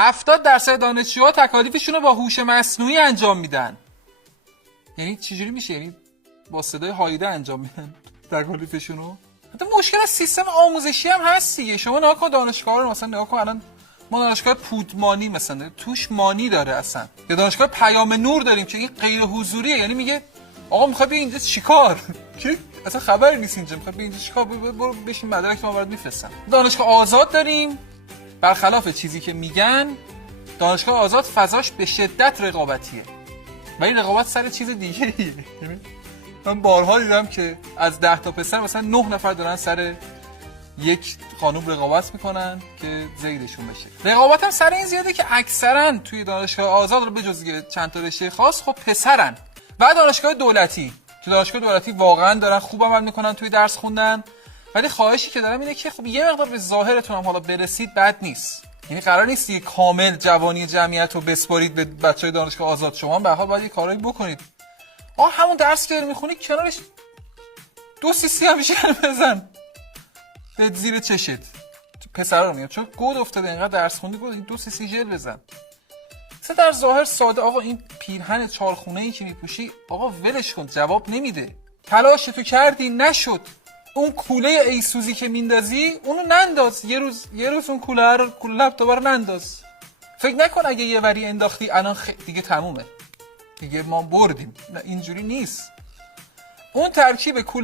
70% دانشجوها تکالیفشون رو با هوش مصنوعی انجام میدن. یعنی چجوری میشه؟ یعنی با صدای هایده انجام میدن تکالیفشون رو؟ حتی مشکل از سیستم آموزشی هم هست دیگه. شما نگاه کن دانشگاه رو، مثلا نگاه کن الان ما دانشگاه پودمانی مثلا توش مانی داره اصلا، یا دانشگاه پیام نور داریم که این غیر حضوریه. یعنی میگه آقا میخواد بیا اینجا چیکار؟ که اصلا خبری نیست اینجا میخواد بیا اینجا چیکار، برو بشین مدرک ما برات میفرستم. دانشگاه آزاد داریم، برخلاف چیزی که میگن دانشگاه آزاد فضاش به شدت رقابتیه، ولی رقابت سر چیز دیگه ایه. من بارها دیدم که از 10 تا پسر مثلا 9 نفر دارن سر یک خانوم رقابت میکنن که زیدشون بشه. رقابت هم سر این زیاده که اکثرا توی دانشگاه آزاد رو بجز چند تا رشته خاص خب پسرن. و دانشگاه دولتی، تو دانشگاه دولتی واقعا دارن خوب عمل میکنن توی درس خوندن، ولی خواهشی که دارم اینه که خب یه مقدار به ظاهرتون هم حالا برسید بد نیست. یعنی قرار نیست یه کامل جوانی جمعیت رو بسپارید به بچهای دانشگاه آزاد. شما به هر حال باید یه کارایی بکنید. همون درس که داری میخونی کنارش 2 سی هم ژل بزن به زیر چشت. پسرا رو میگم چون گود افتاده اینقدر درس خوندی، گود 2 سی ژل بزن. مثلا در ظاهر ساده، آقا این پیرهن چارخونه‌ای که میپوشی آقا ولش کن، جواب نمیده. تلاش تو کردی نشد، اون کوله ایسوزی که میندازی اونو ننداز. یه روز اون کوله لپتاپ رو ننداز. فکر نکن اگه یه وری انداختی الان دیگه تمومه، دیگه ما بردیم. نه اینجوری نیست. اون ترکیب کوله